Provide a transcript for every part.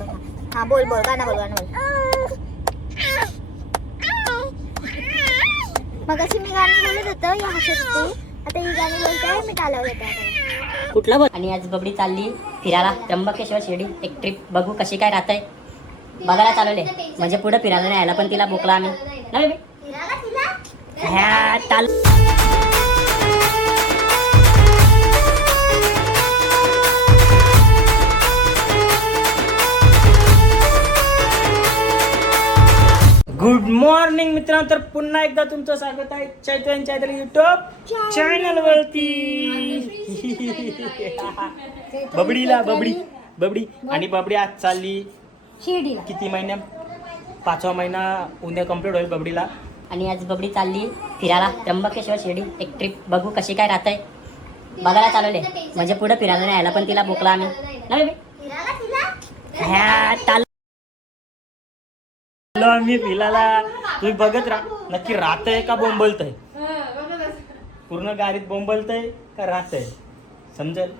लवकर हा बोल बोल गाणं बोल गाणं बोल. मग अशी मी गाणी बोलत होतं या हसत आता ही गाणी बोलताय मी टाळावर येते. कुठलं बघ. आणि आज बबडी चालली फिरायला त्र्यंबकेश्वर शिर्डी. एक ट्रिप बघू कशी काय राहतंय बघायला चालवले. म्हणजे पुढे फिरायला नाही यायला पण तिला भोकला आम्ही नाही ह्या चाल. गुड मॉर्निंग मित्रांनो. तर पुन्हा एकदा तुमचं स्वागत आहे चैतन्य चैतन्य युट्यूब चॅनल वरती. बबडीला बबडी आणि बबडी आज चालली शिर्डीला. किती महिन्या 5वा महिना उद्या कंप्लीट होईल बबडीला. आणि आज बबडी चालली फिरायला त्र्यंबकेश्वर शिर्डी. एक ट्रिप बघू कशी काय राहतंय बघायला चालवले. म्हणजे पुढे फिरायला नाही यायला पण तिला भोकला आम्ही नाही ह्या चाल आम्ही फिरायला. तुम्ही बघत राहा नक्की राहतंय का बोंबलतंय. पूर्ण गाडीत बोंबलतंय का राहतंय समजेल.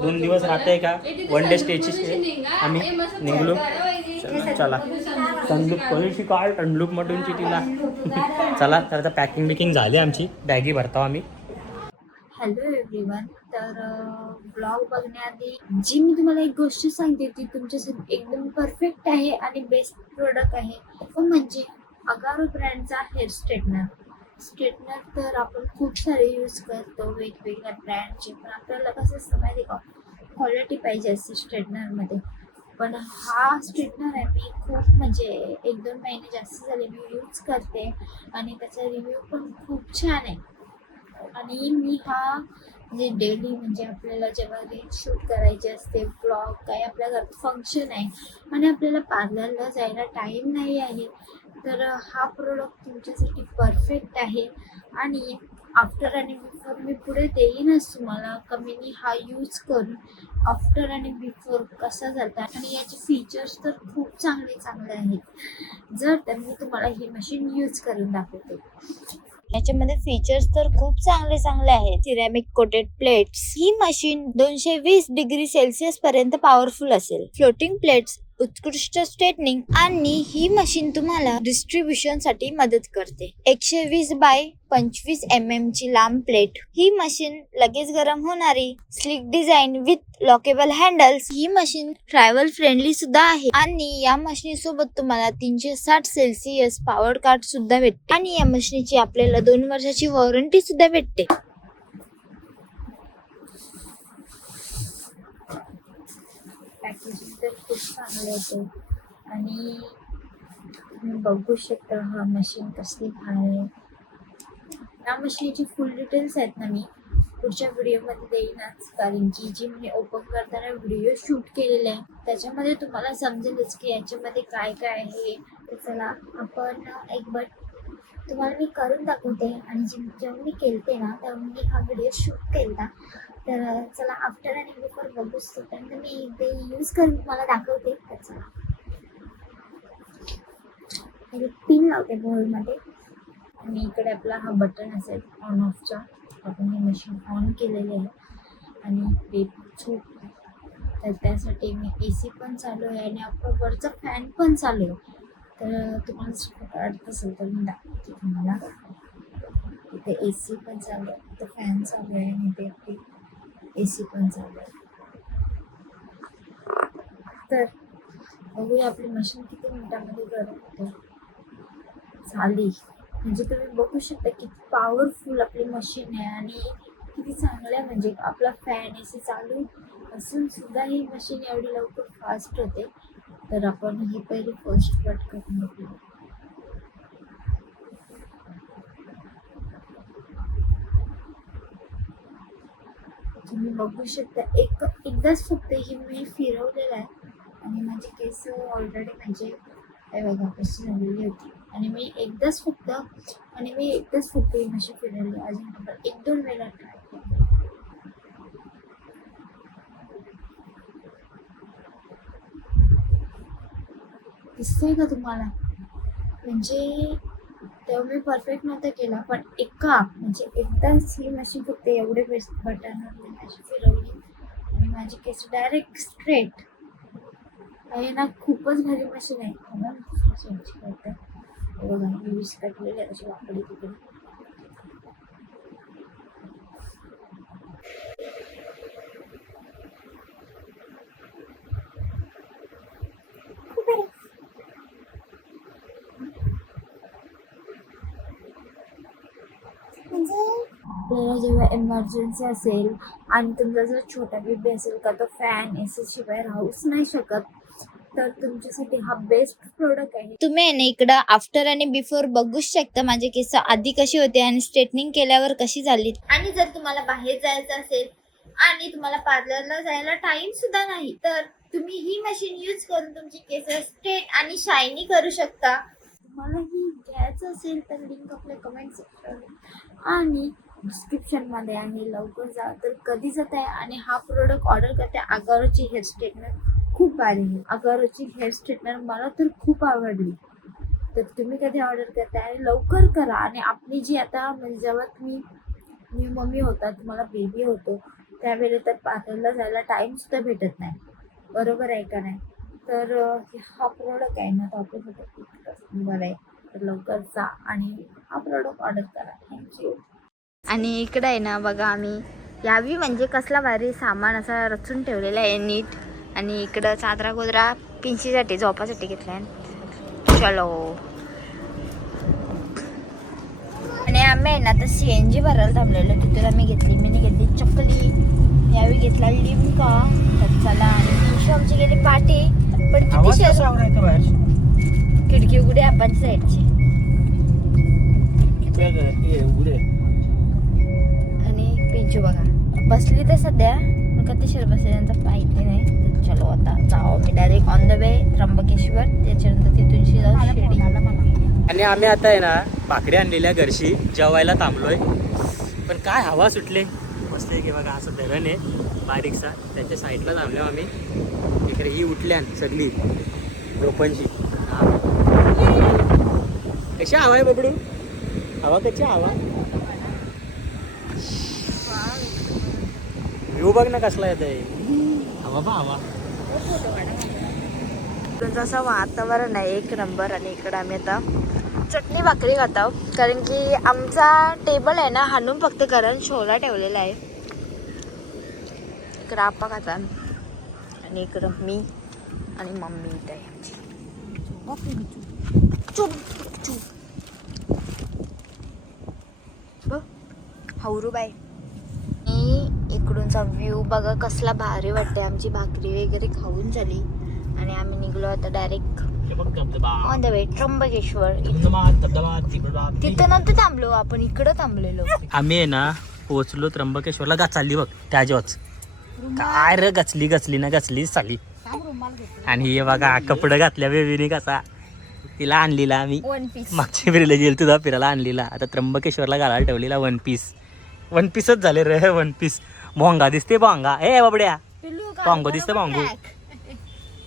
2 दिवस राहतंय का 1 डे स्टेची आम्ही निघलो. चला तंदूक कळशी काय तंदूक मटूनची तिला. चला तर आता पॅकिंग बिकिंग झाली आमची. बॅगी भरतो आम्ही. Hello everyone. तर ब्लॉग बघण्याआधी जी मी तुम्हाला एक गोष्ट सांगते ती तुमच्यासाठी एकदम परफेक्ट आहे आणि बेस्ट प्रोडक्ट आहे. तो म्हणजे अगारो ब्रँडचा हेअर स्ट्रेटनर. तर आपण खूप सारे यूज करतो वेगवेगळ्या ब्रँडचे. पण आपल्याला कसं असतं माहिती का क्वालिटी पाहिजे असते स्ट्रेटनरमध्ये. पण हा स्ट्रेटनर आहे मी खूप म्हणजे 1-2 महिने जास्त झाले मी यूज करते आणि त्याचा रिव्ह्यू पण खूप छान आहे. आणि मी हा म्हणजे डेली म्हणजे आपल्याला जेव्हा रील शूट करायचे असते ब्लॉग काय आपल्या घरात फंक्शन आहे आणि आपल्याला पार्लरला जायला टाईम नाही आहे तर हा प्रोडक्ट तुमच्यासाठी परफेक्ट आहे. आणि आफ्टर आणि बिफोर मी पुढे देईनच तुम्हाला कमीनी हा यूज करून आफ्टर आणि बिफोर कसा जातात. आणि याचे फीचर्स तर खूप चांगले आहेत. जर तर मी तुम्हाला ही मशीन यूज करून दाखवते. याच्यामध्ये फीचर्स तर खूप चांगले आहेत. Ceramic coated plates. ही मशीन 220 डिग्री सेल्सिअस पर्यंत पॉवरफुल असेल. फ्लोटिंग प्लेट्स, उत्कृष्ट स्ट्रेटनिंग. आणि ही मशीन तुम्हाला डिस्ट्रीब्युशन साठी मदत करते. 120 बाय 25 mm ची लांब प्लेट. ही मशीन लगेच गरम होणारी. Sleek design with lockable handles. ही मशीन ट्रॅव्हल फ्रेंडली सुद्धा आहे. आणि या मशीन सोबत तुम्हाला 360 सेल्सिअस पॉवर कार्ड सुद्धा भेटते. आणि या मशीनची आपल्याला 2 वर्षाची वॉरंटी सुद्धा भेटते. पॅकेजिंग तर खूप चांगलं होतं आणि तुम्ही बघू शकता हा मशीन कसली भारी आहे. या मशीनची फुल डिटेल्स आहेत ना मी पुढच्या व्हिडिओमध्ये देईनच. कारण की जी मी ओपन करताना व्हिडिओ शूट केलेला आहे त्याच्यामध्ये तुम्हाला समजेलच की याच्यामध्ये काय काय आहे. तर चला आपण एक बट तुम्हाला मी करून दाखवते. आणि जेव्हा मी केलते ना तेव्हा मी हा व्हिडिओ शूट केला. तर चला आफ्टर आणि बिफोर बघूच तोपर्यंत मी ते यूज करून तुम्हाला दाखवते. तर चला पिन लावते बोलमध्ये. आणि इकडे आपला हा बटन असेल ऑन ऑफचा. आपण ही मशीन ऑन केलेली आहे आणि ते झोप. तर त्यासाठी मी AC पण चालू आहे आणि आपला वरचा फॅन पण चालू आहे. तर तुम्हाला काढत असेल तर मी दाखवते तुम्हाला. इथे AC पण चालू आहे, इथे फॅन चालू आहे आणि इथे आपली AC पण चालू आहे. तर बघूया आपली मशीन किती मिनिटामध्ये गरम होते. चाली म्हणजे तुम्ही बघू शकता किती पॉवरफुल आपली मशीन आहे आणि किती चांगलं म्हणजे आपला फॅन AC चालू असून सुद्धा ही मशीन एवढी लवकर फास्ट होते. तर आपण ही पहिली फर्स्ट कट करून घेतली. तुम्ही बघू शकता एकदाच फक्त ही मी फिरवलेलं आहे आणि माझी केस ऑलरेडी म्हणजे हे बघा कशी झालेली होती. आणि मी एकदाच फक्त ही मशीन फिरवली. अजून 1-2 वेळा ट्राय केली. दिसतंय का तुम्हाला. म्हणजे तेव्हा मी परफेक्ट नव्हता केला पण एकदाच ही मशीन फक्त एवढे बटनवर मी अशी फिरवली आणि माझी केस डायरेक्ट स्ट्रेट. आहे ना, खूपच भारी मशीन आहे. मला चेंज करते. बघा मी वीस काढलेले अशी वाकडी तिकडे. आपल्याला जेव्हा इमर्जन्सी असेल आणि तुमचा जर छोटा बेबी असेल का तो फॅन एसी शिवाय राहूच नाही शकत, तर तुमच्यासाठी हा बेस्ट प्रोडक्ट आहे. तुम्ही आहे ना इकडं आफ्टर आणि बिफोर बघूच शकता माझे केस आधी कशी होते आणि स्ट्रेटनिंग केल्यावर कशी झाली. आणि जर तुम्हाला बाहेर जायचं असेल आणि तुम्हाला पार्लरला जायला टाइम सुद्धा नाही, तर तुम्ही ही मशीन यूज करून तुमची केस स्ट्रेट आणि शायनी करू शकता. तुम्हाला ही घ्यायचं असेल तर लिंक आपल्या कमेंट सेक्शन आणि डिस्क्रिप्शन मध्ये आहे. लवकर जा. तर कधी जात आहे आणि हा प्रोडक्ट ऑर्डर करते. अगारोची हेअर स्ट्रेटनर खूप भारी आहे. अगारोची हेअर स्ट्रेटनर मला तर खूप आवडली. तर तुम्ही कधी ऑर्डर करताय लवकर करा. आणि आपली जी आता म्हणजे जेव्हा तुम्ही मम्मी होता, तुम्हाला बेबी होतो, त्यावेळेला तर पार्लरला जायला टाइम सुद्धा भेटत नाही, बरोबर आहे का नाही? तर हा प्रोडक्ट आहे ना, तो आपल्यासाठी इतकं बरं आहे. तर लवकर जा आणि हा प्रोडक्ट ऑर्डर करा. थँक्यू. आणि इकडं आहे ना बघा आम्ही यावी म्हणजे कसला भारी सामान असा रचून ठेवलेला आहे नीट. आणि इकडं चादरा गोदरा पिंचीसाठी झोपासाठी घेतलाय. चलो. आणि आम्ही आहे ना आता CNG भरायला थांबलेलो. तिथून आम्ही घेतली, मी घेतली चकली, यावी घेतला लिमका. तर चला. आणि पिंशी आमची गेली पाठी. पण किती खिडकी उघडी आपण साईडची. आणि पिंचू बघा बसली तर सध्या कधी शर बसले त्यांचा माहिती नाही. तर चलो आता जाओ. मी direct on the way Trimbakeshwar, त्याच्यानंतर तिथून जाऊ शिर्डी. आणि आम्ही आता आहे ना भाकरी आणलेल्या घरशी जेवायला थांबलोय. पण काय हवा सुटले. बसले की बघा असं धरण आहे बारीकसा, त्याच्या साईडला थांबलो आम्ही. इकडे ही उठल्या सगळी रोपणची. कशी हवा आहे बबडू? हवा कशी हवा? व्ह्यू बघ ना कसला येत आहे. हवा बा हवा. असं वातावरण आहे एक नंबर. आणि इकडं आम्ही आता चटणी भाकरी खातो, कारण की आमचा टेबल आहे ना हाणून फक्त करण शोला ठेवलेला आहे. इकडं आप्पा खाता आणि इकडं मी आणि मम्मी इथं आहे आमची. हावरूबाई. आणि इकडूनचा व्ह्यू बघा कसला भारी वाटते. आमची भाकरी वगैरे खाऊन झाली आणि आम्ही निघलो आता direct on the way Trimbakeshwar. तिथं नव्हतं थांबलो आपण, इकडं थांबलेलो आम्ही आहे ना. पोहोचलो त्र्यंबकेश्वरला. गा चालली बघ त्याच्याच काय रे, गचली ना गचलीच चालली. आणि हे बघा कपडे घातल्या बेबीने कसा. तिला आणलेला आम्ही वन पीस. मागच्या फिरायला गेल तुझा फिरायला आणलेला. आता त्र्यंबकेश्वरला घालायला ठेवलेला वन पीसच झाले रे. वन पीस भोंगा दिसते. भोंगा ए बाबड्या, भोंगो दिसते भोंगो.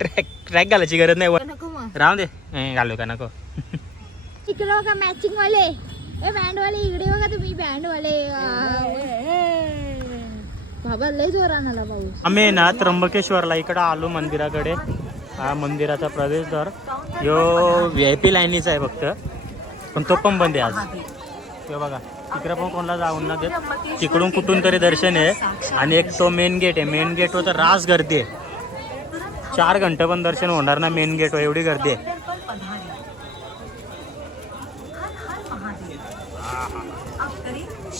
ट्रॅक घालायची गरज नाही. राहू दे. घालू का नको. इकडे बघा मॅचिंग वाले, बँड वाले. इकडे बघा तुम्ही बँड वाले. बाबा लय जोरान आला पाऊस. आम्ही ना त्र्यंबकेश्वरला इकडं आलो मंदिराकडे. हा मंदिराचा प्रवेशद्वार. यो VIP लाईनीचा आहे फक्त, पण तो पण बंद आहे आज. हे बघा तिकडे पण कोणाला जाऊन ना देत. तिकडून कुठून तरी दर्शन आहे. आणि एक तो मेन गेट आहे. मेन गेटवर तर रास गर्दी आहे. 4 घंटे पण दर्शन होणार ना मेन गेटवर, एवढी गर्दी आहे.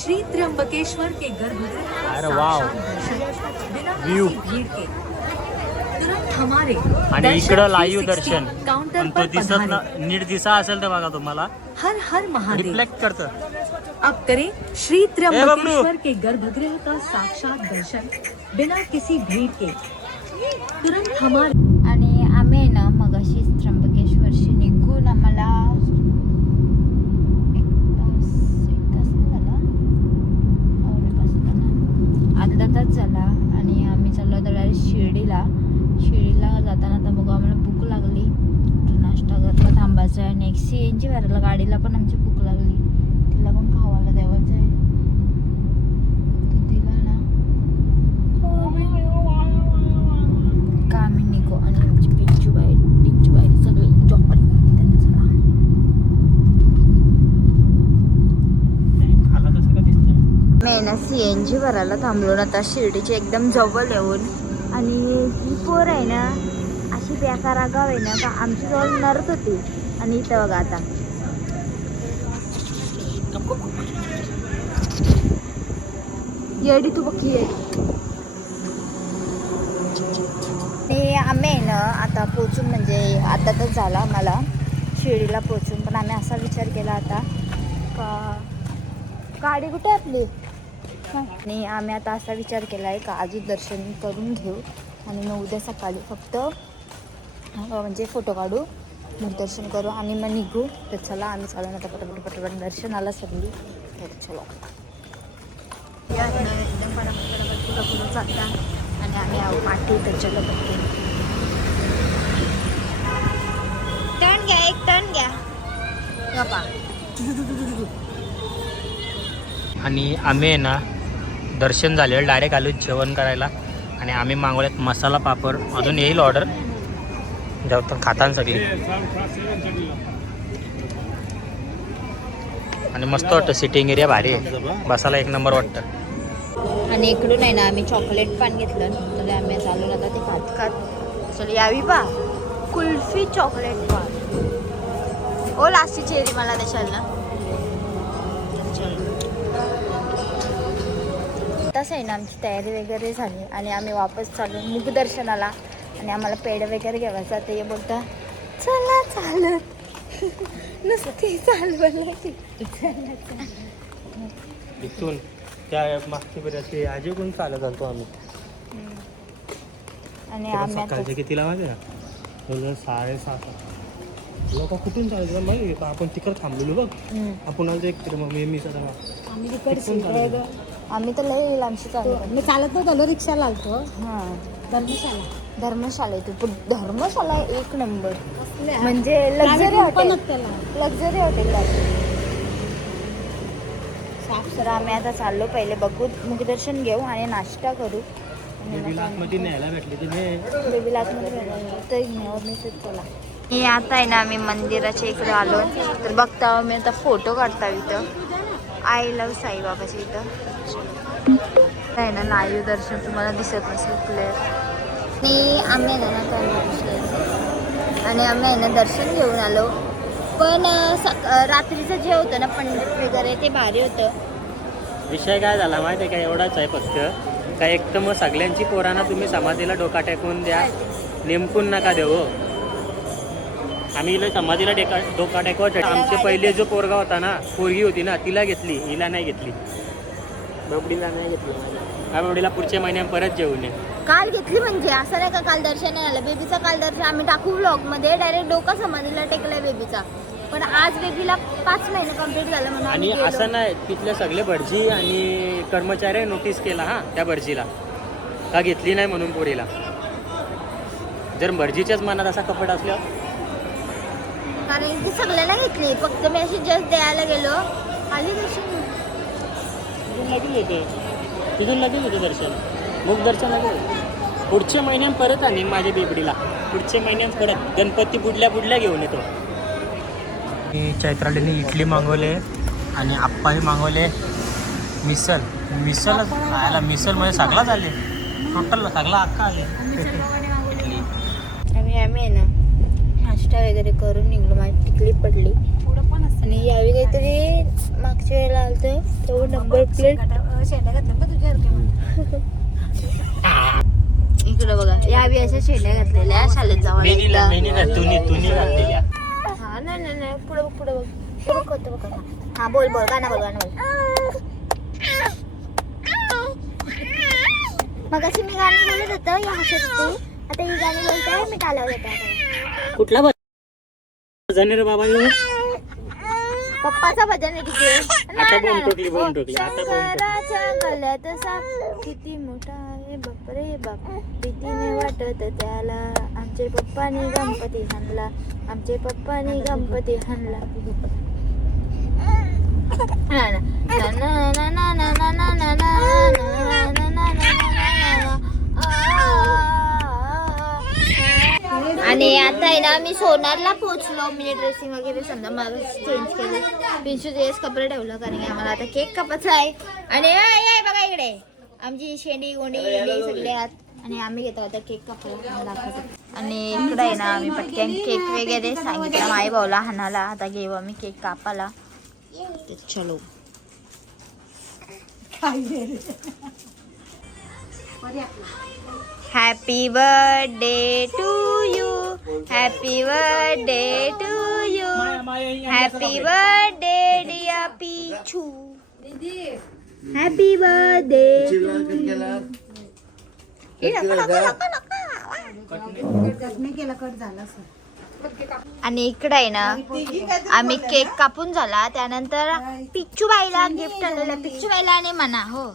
श्री त्र्यंबकेश्वर के गर्भगृह. अरे वाव व्यू. हमारे आणि इकडं लाईव्ह दर्शन. काउंटर पण तो पर दिसत ना पधारे. नीट दिसा असेल तर बघा तुम्हाला हर हर महादेव. रिफ्लेक्ट करतं. अब करें श्री त्र्यंबकेश्वर के गर्भगृह का साक्षात दर्शन बिना किसी भीड़ के. तुरंत हमारे. आणि आम्ही ना मग अशीच त्र्यंबकेश्वरशी निघून आम्हाला अर्धा तास झाला. आणि आम्ही चाललो होतो डायरेक्ट शिर्डीला जाताना. तर बघू आम्हाला भूक लागली, नाश्ता करता थांबायचा आहे. आणि एक CNG भरायला गाडीला पण आमची भूक लागली, तिला पण खावायला द्यावायचं आहे. तो दिला ना का आम्ही निघू. आणि आमची पिंचू आहे ना CNG भरायला थांबलो ना आता शिर्डीच्या एकदम जवळ येऊन. आणि ही पोर आहे ना अशी बेकार आगाव आहे ना का आमची जवळ नरत होती. आणि इथं बघा आता येडी तू बघी येडी. ते आम्ही आहे ना आता पोचून म्हणजे आता तर झाला आम्हाला शिर्डीला पोचून. पण आम्ही असा विचार केला आता का गाडी कुठे आपली. आणि आम्ही आता असा विचार केला आहे का आधी दर्शन करून घेऊ आणि मग उद्या सकाळी फक्त म्हणजे फोटो काढू मग दर्शन करू आणि मग निघू. तर चला आम्ही चालू आता पटापट दर्शनाला सगळी. तर चलो या एकदम पटापट पुढं पुढं चालता आणि आम्ही पाठी तर चलो बघते. टर्न घ्या एक टर्न घ्या गप्पा. आणि आम्ही आहे ना दर्शन झालेलं डायरेक्ट आलो जेवण करायला. आणि आम्ही मागवल्यात मसाला पापड. अजून येईल ऑर्डर जेवता खाताना सगळी. आणि मस्त वाटतं सिटिंग एरिया भारी आहे बसायला एक नंबर वाटतं. आणि इकडून आहे ना आम्ही चॉकलेट पान घेतलं तर आम्ही चालू आता ते खात खात चल यावी पा कुल्फी चॉकलेट पान. ओ लास्टची चेरी मला देशाल ना. तसं आहे ना आमची तयारी वगैरे झाली आणि आम्ही वापस चालू मुखदर्शनाला. आणि आम्हाला पेढे वगैरे घ्यायचं ते हे बोलता चला चालत नुसती चालवायला इथून त्या मागची बऱ्याची आजी कोण चालत जातो आम्ही. आणि आम्ही सकाळचे कितीला माहिती आहे 7:30 लोक कुठून चालत माहिती का आपण तिकडे थांबलेलो बघ. आपण आलो एक मग मी आम्ही तिकडे आम्ही तर लई लांबशी चालू. मी चालत नव्हतो रिक्षाला आलतो. हां धर्मशाला येतो धर्मशाला एक नंबर म्हणजे लक्झरी हॉटेल तर आम्ही आता चाललो पहिले बघू मुखदर्शन घेऊ आणि नाश्ता करू. न्यायला भेटली चला मी आता आहे ना आम्ही मंदिराच्या इकडे आलो. तर बघता मी आता फोटो काढता इथं आय लव्ह साईबाबाच्या इथं आहे ना लाईव्ह दर्शन तुम्हाला दिसत नसेल क्लिअर. आणि आम्ही आहे ना आणि आम्ही आहे ना दर्शन घेऊन आलो. पण रात्रीचं जे होतं ना पंडित वगैरे ते भारी होतं. विषय काय झाला माहिती आहे का एवढाच आहे फक्त का एक तर मग सगळ्यांची पोरांना तुम्ही समाधीला डोका टेकून द्या नेमकून नका देऊ. आम्ही इला समाधीला डोका टेकवायचं. आमचे पहिले जो पोरगा होता ना पोरगी होती ना तिला घेतली हिला नाही घेतली. बबडीला नाही घेतली. हा बबडीला पुढच्या महिन्यात परत जेवून ये. काल घेतली म्हणजे असं नाही का काल दर्शन नाही आलं. बेबीचा काल दर्शन आम्ही टाकू व्लॉगमध्ये डायरेक्ट डोका समाधीला टेकलाय बेबीचा. पण आज बेबीला 5 महिने कंप्लीट झालं म्हणून आणि असं नाही तिथले सगळे भटजी आणि कर्मचारी नोटीस केला हा त्या भटजीला का घेतली नाही म्हणून पोरीला. जर भटजीच्याच मनात असा कपट असल्यावर कारण ती सगळ्यांना घेतली फक्त मी अशी जस्ट द्यायला गेलो आली दर्शन तिथून लगेच होते दर्शन मुख दर्शन लगेच. पुढच्या महिन्यात परत आणीन माझ्या बेबडीला. पुढच्या महिन्यात परत गणपती बुडल्या घेऊन येतो. चैत्रालीने इडली मागवले आणि आप्पाही मागवले मिसल आला. मिसलमध्ये सगळा झाले टोटल सगळा अख्खा आले इडली. आम्ही आहे ना नाश्ता वगैरे करून निघलो. माझी टिकली पडली आणि यावेळी काहीतरी मागच्या वेळेला आलतोय तेवढं नंबर प्लेट इकडं बघा यावेळी अशा शेंड्या घातलेल्या शाळेत जाऊन. हा नाही पुढे बघ होतं बघ. हा बोल गाणं बोल. मग अशी मी गाणं बोलत होतं या हसत आता ही गाणी बोलताय मी टाळावर येत. कुठला भजन रे बाबा पप्पाचा भजन आहे तिथे. आता बोम टोकली गल्ल्यात साप किती मोठा आहे बाप रे बाप भीतीने वाटत त्याला. आमचे पप्पाने गणपती हाणला आमचे पप्पाने गणपती हाणला. आणि आता आहे ना मी सोनारला पोहोचलो. मी ड्रेसिंग वगैरे समजा मला चेंज केली. पिंचू ड्रेस कपडे ठेवलं कारण की आम्हाला आता केक कापायचा आहे. आणि ए, बघा इकडे आमची शेंडी गोंडी सगळे आत. आणि आम्ही घेतो आता केक कापायला दाखवतो. आणि इकडे आहे ना आम्ही पटकन केक वगैरे सांगितलं माई भाऊला हाणाला. आता घेऊ आम्ही केक कापायला. चलो happy birthday to you. Happy birthday to you. Happy birthday dear Pichu. Happy birthday आणि इकडे आहे ना आम्ही केक कापून झाला. त्यानंतर पिच्चू बाईला गिफ्ट आणलेलं. पिच्चू बाईला आणि म्हणा हो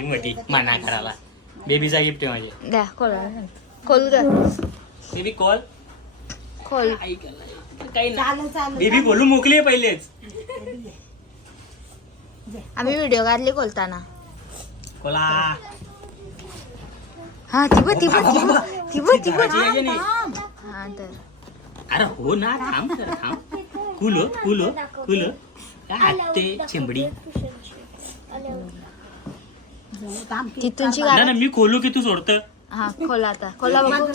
मोठी माना करायला. बेबीचा गिफ्ट आहे माझे. द्या खोल खोल ग बेबी कॉल खोल. काही नाही. बेबी बोलू मोकली आहे पहिलेच. आम्ही व्हिडिओ काढली खोलताना. कोला हा ती बघ नाही. हा तर अरे हो ना थांब तर थांब. कुलो कुलो कुलो काय ते चिंबडी. तिथूनची नाही ना, मी खोलू की तू सोडत. हा खोला आता खोला बघू.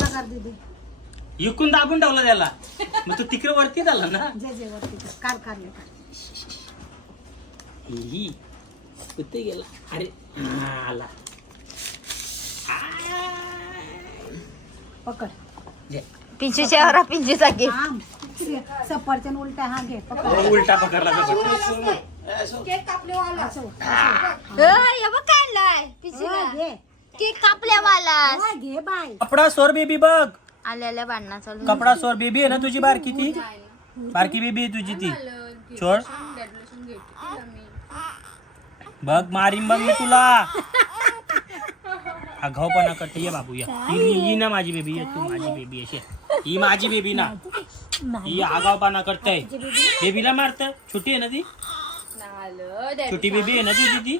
इकून दाबून ठेवला त्याला. मग तू तिकडे वरती झाला ना. ही कुठे गेला. अरे हा, आला. पकड जे. पिंचूच्या वर पिंचूचा गिफ्ट. सफरचंद उलटा हा घे पकड. हो, उलटा पकडला तर बघ काय आणलाय पिंचूला. घे केक कापल्या मला. घे बाय. कपडा सोर बेबी बघ. आल्या भांडणा चालू. कपडा सोर बेबी आहे ना तुझी बारकी ती. बारकी बेबी आहे तुझी ती. छोड बघ मारीन बघ मी तुला. आगाऊपणा करते. ये बाबू या. ही ना माझी बेबी. तू माझी बेबी अशी. ही माझी बेबी ना. ही आगाऊपणा करते. बेबीला मारत. छोटी आहे ना ती. छोटी बेबी आहे ना तुझी ती.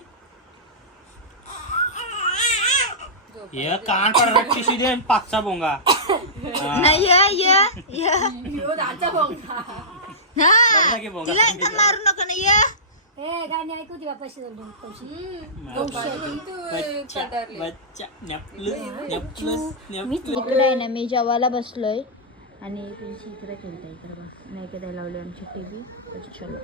ये कान पर रट्टी सीधे पाचचा बोंगा. नाही बघा की बोंगा. तिला एकदम मारू नका ना ये. गाणी ऐकू दे पैसे बच्चा नेपलस नेपलस नेपलस. इकडे आहे ना मी जेवायला बसलोय आणि पिंची इकडे खेळते. इकडे बघ नाही काय लावले आमची टीव्ही. चलो